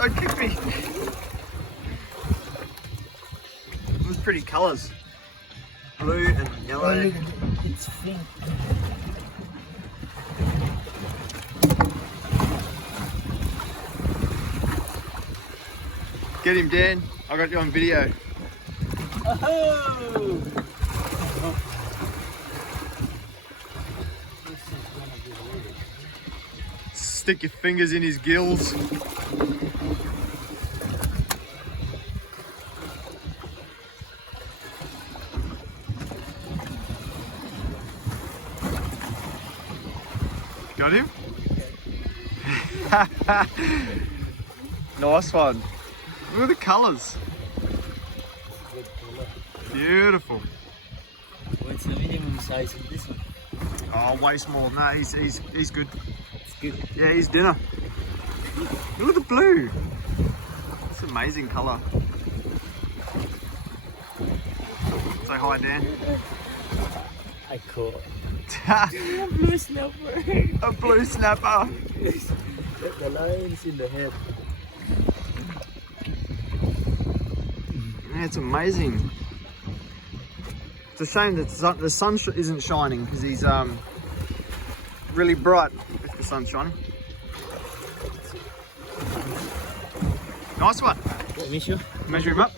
Don't kick me. Those pretty colours. Blue and yellow. Oh, look at it. It's pink. Get him, Dan. I got you on video. Oh! Stick your fingers in his gills. Got him? Nice one. Look at the colours. Beautiful. What's the minimum size of this one? Oh, way small. No, he's good. It's good. Yeah, he's dinner. Look at the blue. It's an amazing colour. Say hi, Dan. I caught. A blue snapper. A blue snapper. The lines in the head. Yeah, it's amazing. It's a shame that the sun isn't shining because he's really bright if the sun's shining. Nice one. Let me show. Measure him up.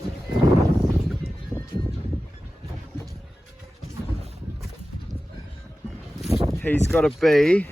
He's got to be